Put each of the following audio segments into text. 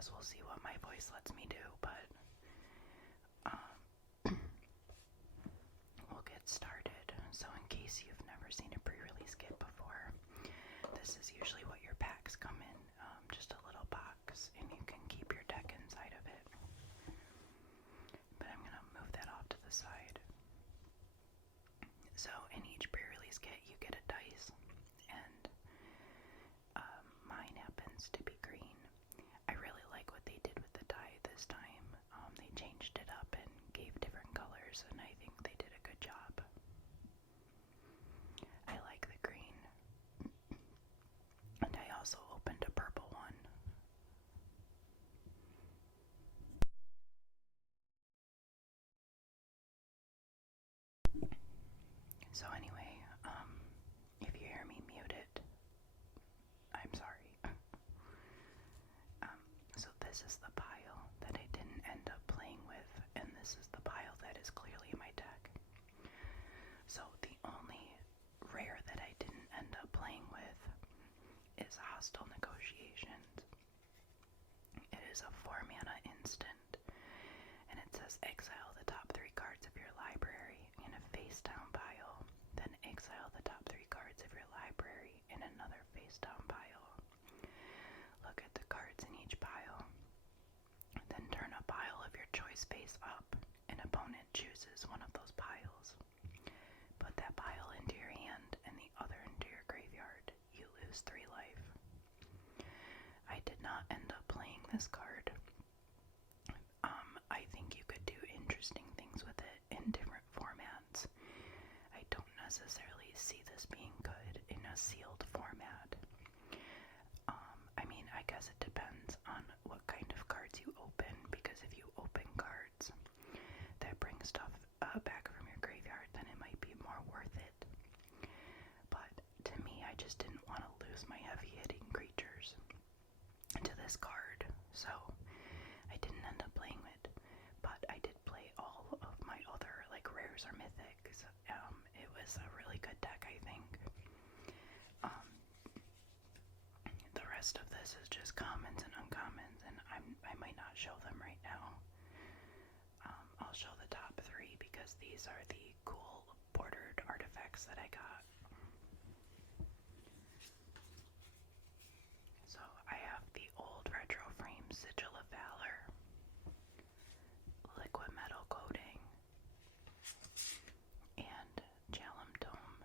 guess we'll see what my voice lets me do, but we'll get started. So in case you've never seen a pre-release kit before, this is usually what your packs come in, just a little box, and you can keep your deck inside of it. But I'm going to move that off to the side. So in each pre-release kit you get a dice, and mine happens to be green. I really like what they did with the die this time. They changed it up and gave different colors, and I think they did a good job. I like the green. And I also opened a purple one. So anyway, if you hear me muted, I'm sorry. So this is the pile that I didn't end up playing with, and this is the pile that is clearly my deck. So the only rare that I didn't end up playing with is Hostile Negotiations. It is a 4-mana instant, and it says exile the top 3 cards of your library in a face-down pile, then exile the top 3 cards of your library in another face-down pile. Look at the cards in each pile, then turn a pile of your choice face up. An opponent chooses one of those piles. Put that pile into your hand and the other into your graveyard. You lose 3 life. I did not end up playing this card. I think you could do interesting things with it in different formats. I don't necessarily see this being good in a sealed format. I mean, I guess it depends on what kind of cards you open, because if you open cards that bring stuff back from your graveyard, then it might be more worth it. But to me, I just didn't want to lose my heavy-hitting creatures to this card, so I didn't end up playing it. But I did play all of my other rares or mythics. It was a really good deck, I think. The rest of this is just commons and uncommons, and I might not show them right now. I'll show the top 3 because these are the cool bordered artifacts that I got. So I have the old retro frame Sigil of Valor, liquid metal coating, and Jalum Dome.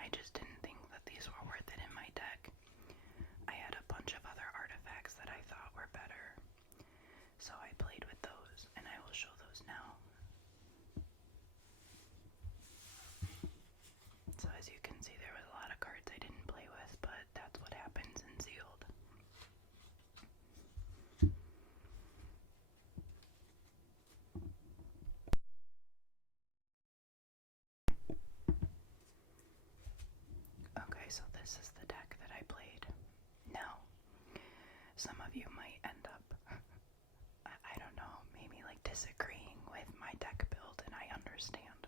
I just didn't think that these were worth it in my deck. I had a bunch of other artifacts that I thought were better, so I played with those, and I will show those now. So as you can see, there was a lot of cards I didn't play with, but that's what happens in sealed. Okay, so this is the deck that I played. Now, some of you might end up, I don't know, maybe disagreeing with my deck build, and I understand.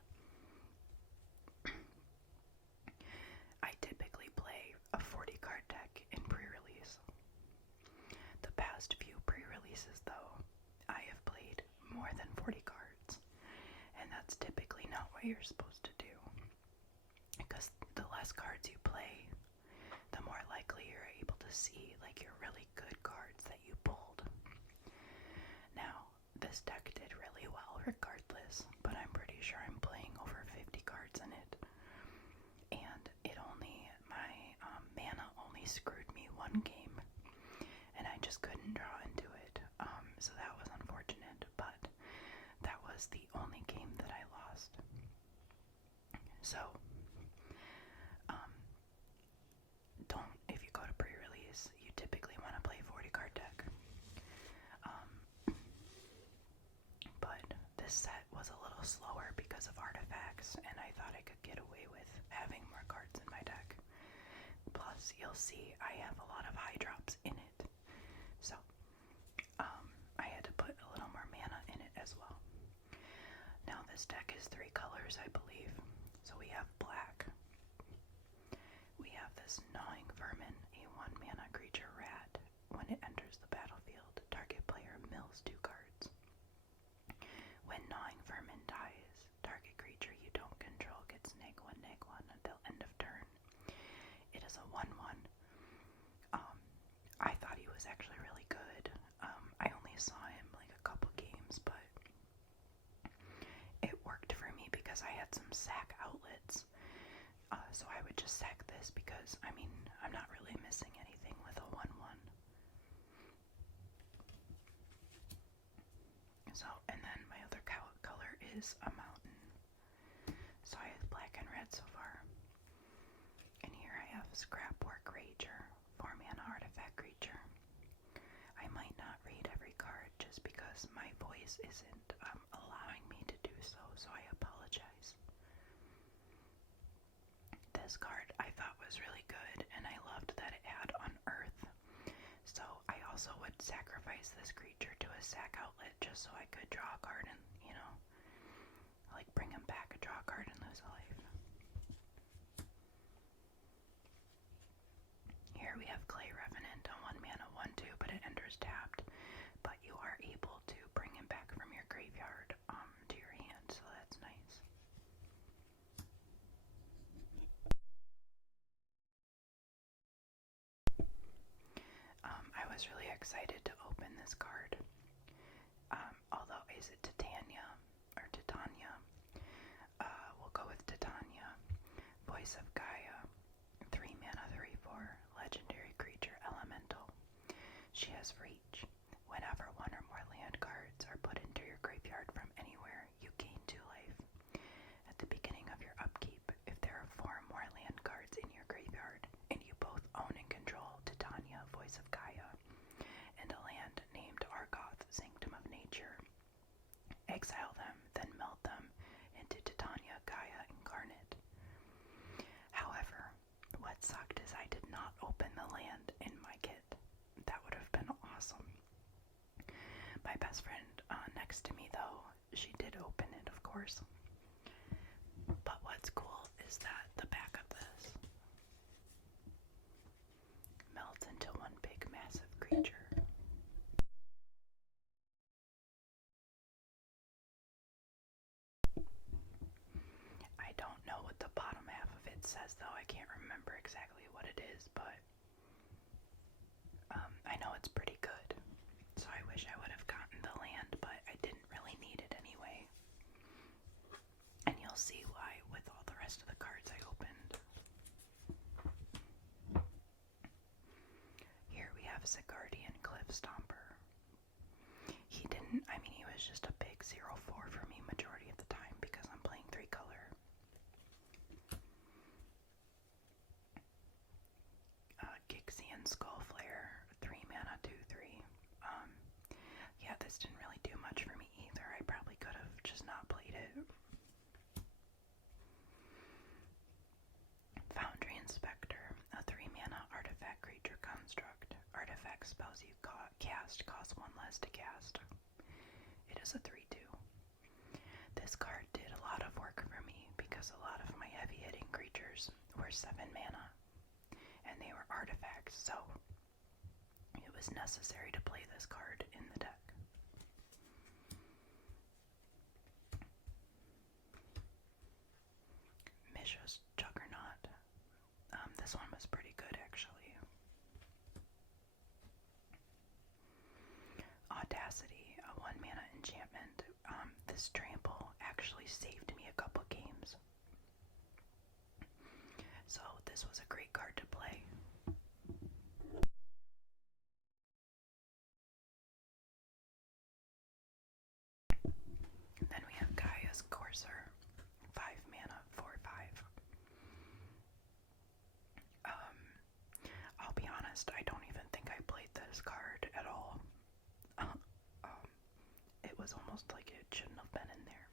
I typically play a 40 card deck in pre-release. The past few pre-releases, though, I have played more than 40 cards, and that's typically not what you're supposed to do, because the less cards you play, the more likely you're able to see your really good cards that you pulled. Now, this deck did really well regardless, but I'm pretty sure I'm playing over 50 cards in it, and my mana only screwed me 1 game, and I just couldn't draw into it, so that was unfortunate, but that was the only game that I lost. So, if you go to pre-release, you typically want to play a 40 card deck. But this set was a little slower because of artifacts, and I thought I could get away with having more cards in my deck. Plus, you'll see I have a lot of high drops in it, so I had to put a little more mana in it as well. Now this deck is 3 colors, I believe. So we have black. We have this Gnawing Vermin, a 1-mana creature rat. is a mountain. So I have black and red so far. And here I have Scrapwork Rager, 4-mana artifact creature. I might not read every card just because my voice isn't allowing me to do so, so I apologize. This card I thought was really good, and I loved that it had Unearth. So I also would sacrifice this creature to a sack outlet just so I could draw a card and, like bring him back, draw a card and lose a life. Here we have Clay Revenant on 1-mana, 1/2, but it enters tapped. But you are able to bring him back from your graveyard to your hand, so that's nice. I was really excited to open this card. Although, is it Titania or Titania? We'll go with Titania. Voice of Gaia, 3-mana, 3/4, legendary creature, elemental. She has reach. Whenever one or more land cards are put into your graveyard from anywhere, you gain 2 life. At the beginning of your upkeep, if there are 4 or more land cards in your graveyard, and you both own and control Titania, Voice of Gaia, and a land named Argoth, Sanctum of Nature, exile them, then melt them into Titania, Gaia Incarnate. However, what sucked is I did not open the land in my kit. That would have been awesome. My best friend next to me, though, she did open it, of course. But what's cool is that the back of this melts into one big massive creature. I don't know what the bottom half of it says, though. I can't remember exactly what it is, but I know it's pretty good. So I wish I would have gotten the land, but I didn't really need it anyway. And you'll see why with all the rest of the cards I opened. Here we have Sigardian Cliff Stomper. He was just a big 0/4 for me majority of the time because I'm playing 3-color. Gixian Skullflare, 3-mana, 2/3. Yeah, this didn't really do much for me either. I probably could have just not played it. Foundry Inspector, a 3-mana artifact creature construct. Artifact spells you cast cost 1 less to cast. It is a 3/2. This card did a lot of work for me because a lot of my heavy-hitting creatures were 7 mana, and they were artifacts, so it was necessary to play this card in the deck. Mishra's Juggernaut. This one was pretty good, actually. Audacity, a 1-mana enchantment. This trample actually saved me a couple games. So this was a great card to play. And then we have Gaia's Courser, 5-mana, 4/5. I'll be honest, I don't even think I played this card at all. It was almost like it shouldn't have been in there.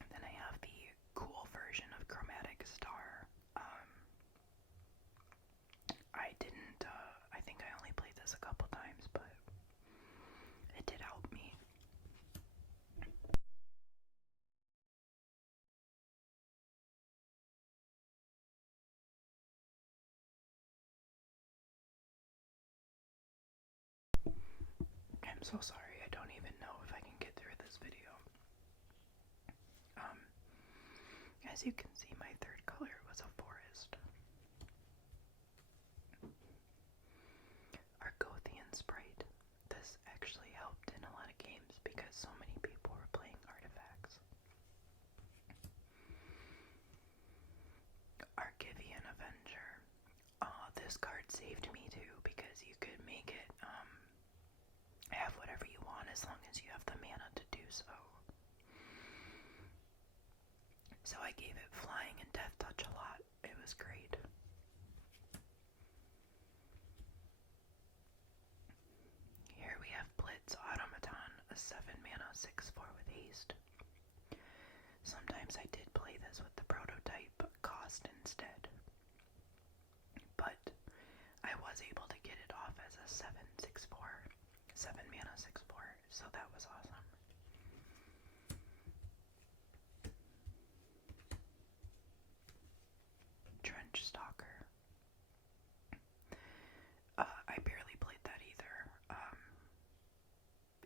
And then I have the cool version of Chromatic Star. I think I only played this a couple times, but it did help me. I'm so sorry, I don't even know if I can get through this video. As you can see, my 3rd color was a forest. Argothian Sprite. This actually helped in a lot of games because so many people were playing artifacts. Argivian Avenger. This card saved me too because you could make it have whatever you want as long as you have the mana to So I gave it Flying and Death Touch a lot. It was great. Here we have Blitz Automaton, a 7-mana 6/4 with haste. Sometimes I did play this with the prototype cost instead, but I was able to get it off as a 7-mana 6/4, so that was awesome. Trench Stalker. I barely played that either.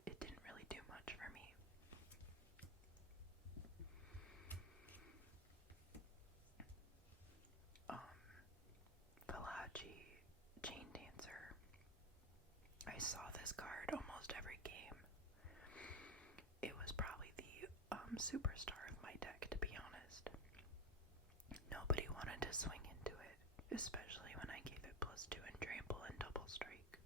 It didn't really do much for me. Valachi, Chain Dancer. I saw this card almost every game. It was probably the superstar of my deck, to be honest. Nobody wanted to swing into it, especially when I gave it +2 in Trample and Double Strike.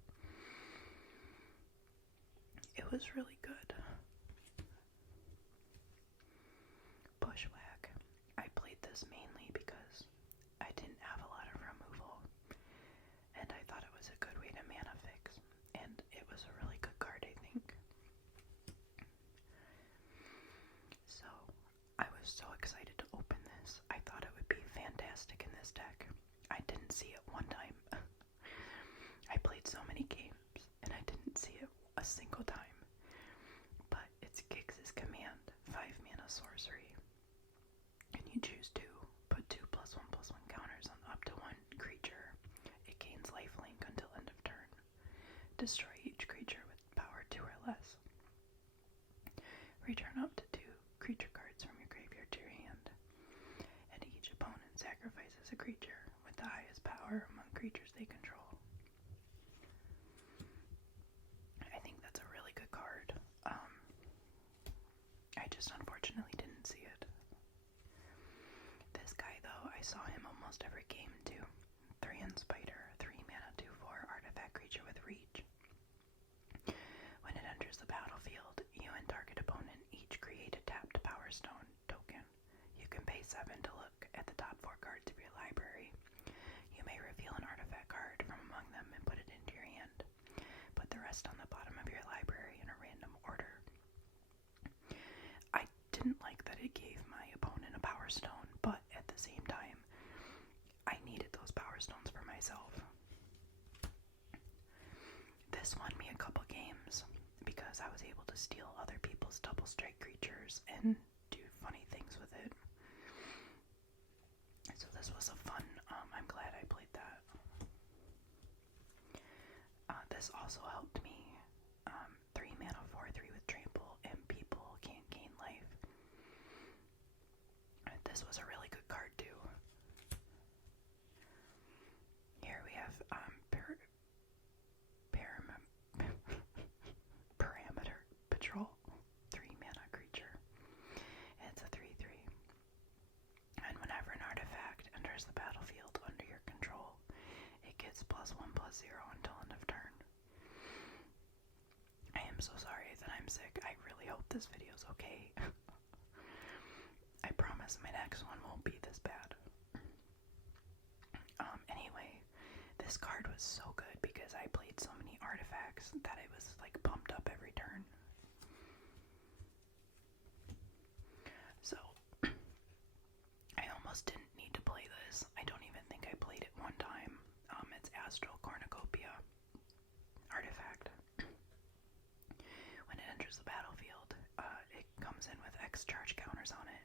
It was really good. Bushwhack. I played this mainly because I didn't have a lot of removal, and I thought it was a good way to mana fix, and it was a really good card, I think. So, I was so excited to open this. I thought it would be fantastic in this deck. I didn't see it one time. I played so many games, and I didn't see it a single time. But it's Giggs's Command, 5-mana sorcery. And you choose 2, put 2 +1/+1 counters on up to 1 creature. It gains lifelink until end of turn. Destroy each creature with power 2 or less. Return up to 2 creature cards from your graveyard to your hand. And each opponent sacrifices a creature with the highest power among creatures they control. I think that's a really good card. I just unfortunately didn't see it. This guy, though, I saw him almost every game too. 3 Spider, 3-mana 2/4 artifact creature with reach. When it enters the battlefield, you and target opponent each create a tapped Power Stone token. You can pay 7 to look at the top 4 cards of your library. You may reveal an artifact card from among them and put it into your hand. Put the rest on the bottom of your library in a random order. I didn't like that it gave my opponent a Power Stone, but at the same time, I needed those Power Stones for myself. This won me a couple games because I was able to steal other people's double strike creatures and do funny things with it. So this was a fun, I'm glad I played that. This also helped me. 3-mana 4/3 with Trample, and people can't gain life. This was a really good card too. Here we have Parameter Patrol, 3-mana creature. It's a 3/3. And whenever an artifact enters the battlefield under your control, it gets +1/+0 until end of turn. I am so sorry that I'm sick. I really hope this video's okay. I promise my next one won't be this bad. Anyway, this card was so good because I played so many artifacts that I was like pumped up every turn. So, I almost didn't need to play this. I don't even think I played it one time. It's Astral Cornucopia artifact. When it enters the battlefield, it comes in with X charge counters on it,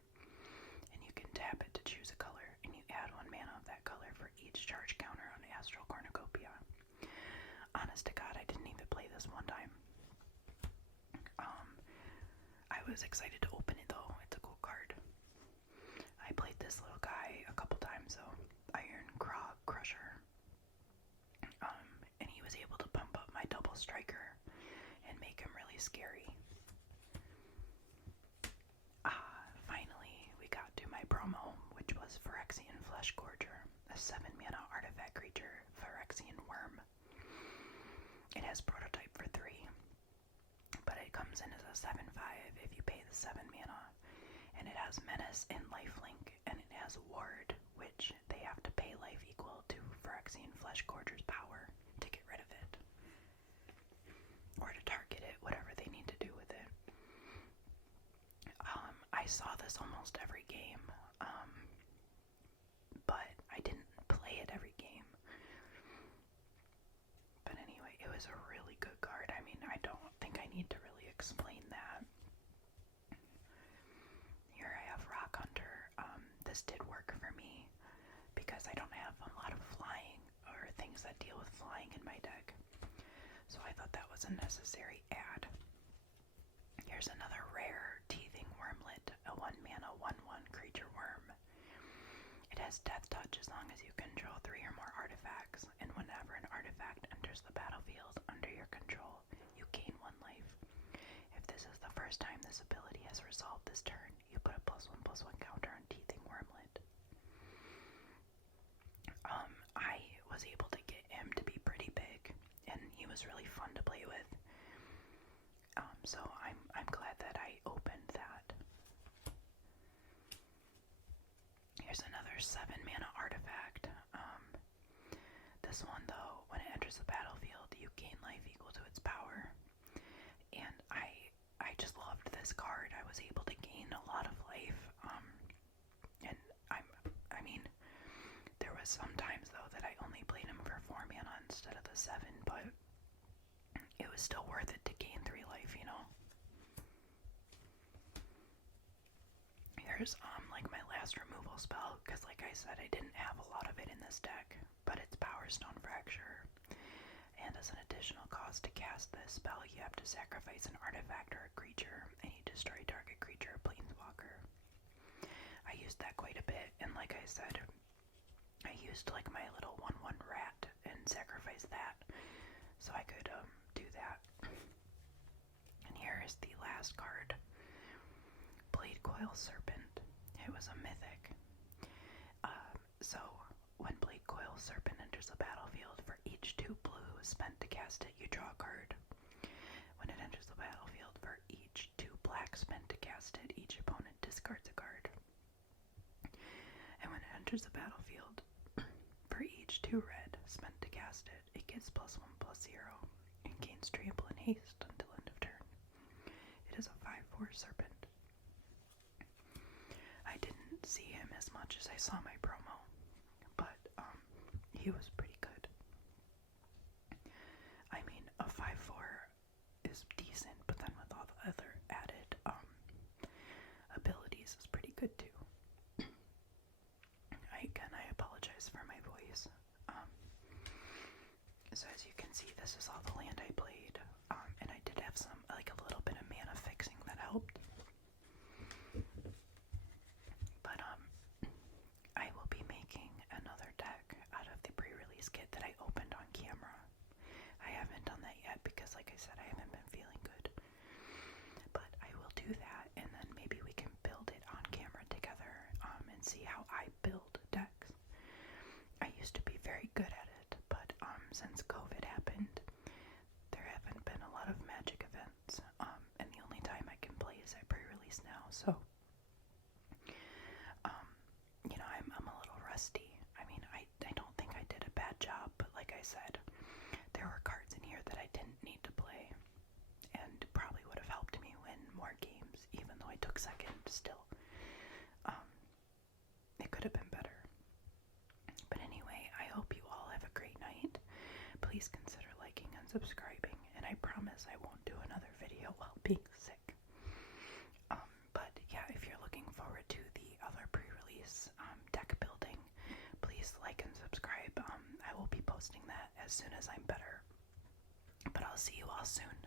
and you can tap it to choose a color, and you add 1 mana of that color for each charge counter on Astral Cornucopia. Honest to God, I didn't even play this one time. I was excited to open it though. It's a cool card. I played this little guy a couple times though, Iron Grog Crusher. And he was able to pump up my double striker and make him really scary. Finally, we got to my promo, which was Phyrexian Fleshgorger, a 7-mana artifact creature, Phyrexian Worm. It has prototype for 3, but it comes in as a 7/5 if you pay the 7 mana, and it has Menace and Lifelink has Ward, which they have to pay life equal to Phyrexian Fleshgorger's power to get rid of it. Or to target it, whatever they need to do with it. I saw this almost every game, but I didn't play it every game. But anyway, it was a really good card. I mean, I don't think I need to really explain that. Here I have Rock Hunter. This did work for me because I don't have a lot of flying or things that deal with flying in my deck. So I thought that was a necessary add. Here's another rare Teething Wormlet, a 1-mana 1/1 creature worm. It has Death Touch as long as you control 3 or more artifacts, and whenever an artifact enters the battlefield under your control, you gain 1 life. If this is the first time this ability has resolved this turn, you put a +1/+1 counter on Teething Wormlet. I was able to get him to be pretty big, and he was really fun to play with. So I'm glad that I opened that. Here's another 7-mana artifact. This one though, when it enters the battlefield, you gain life equal to its power. And I just loved this card. I was able to gain a lot of life. And I mean, there was some times though that I only played him for 4 mana instead of the 7, but it was still worth it to gain 3 life, you know? Here's like my last removal spell, because like I said, I didn't have a lot of it in this deck, but it's Power Stone Fracture. And as an additional cost to cast this spell, you have to sacrifice an artifact or a creature, and you destroy target creature or planeswalker. I used that quite a bit, and like I said, I used like my little 1/1 rat and sacrificed that, so I could do that. And here is the last card, Blade Coil Serpent. It was a mythic. So when Blade Coil Serpent enters the battlefield, for each 2 blue spent to cast it, you draw a card. When it enters the battlefield, for each 2 black spent to cast it, each opponent discards a card. And when it enters the battlefield, for each 2 red spent to cast it, it gets +1/+0 and gains trample and haste until end of turn. It is a 5/4 serpent. I didn't see him as much as I saw my promo, but he was pretty good. I mean, a 5/4 is decent, but then with all the other added abilities is pretty good too. I apologize for my voice. So as you can see, this is all the land I played, and I did have some, like a little bit of mana fixing that helped. But I will be making another deck out of the pre-release kit that I opened on camera. I haven't done that yet because, like I said, I haven't been feeling good. But I will do that, and then maybe we can build it on camera together, and see how I build decks. I used to be very good at it, but since COVID happened, there haven't been a lot of Magic events, and the only time I can play is at pre-release now, so you know, I'm a little rusty. I mean, I don't think I did a bad job, but like I said, there were cards in here that I didn't need to play, and probably would have helped me win more games, even though I took second still. It could have been better. But anyway, I hope you all have a great night. Please consider liking and subscribing, and I promise I won't do another video while being sick. But yeah, if you're looking forward to the other pre-release deck building, please like and subscribe. I will be posting that as soon as I'm better. But I'll see you all soon.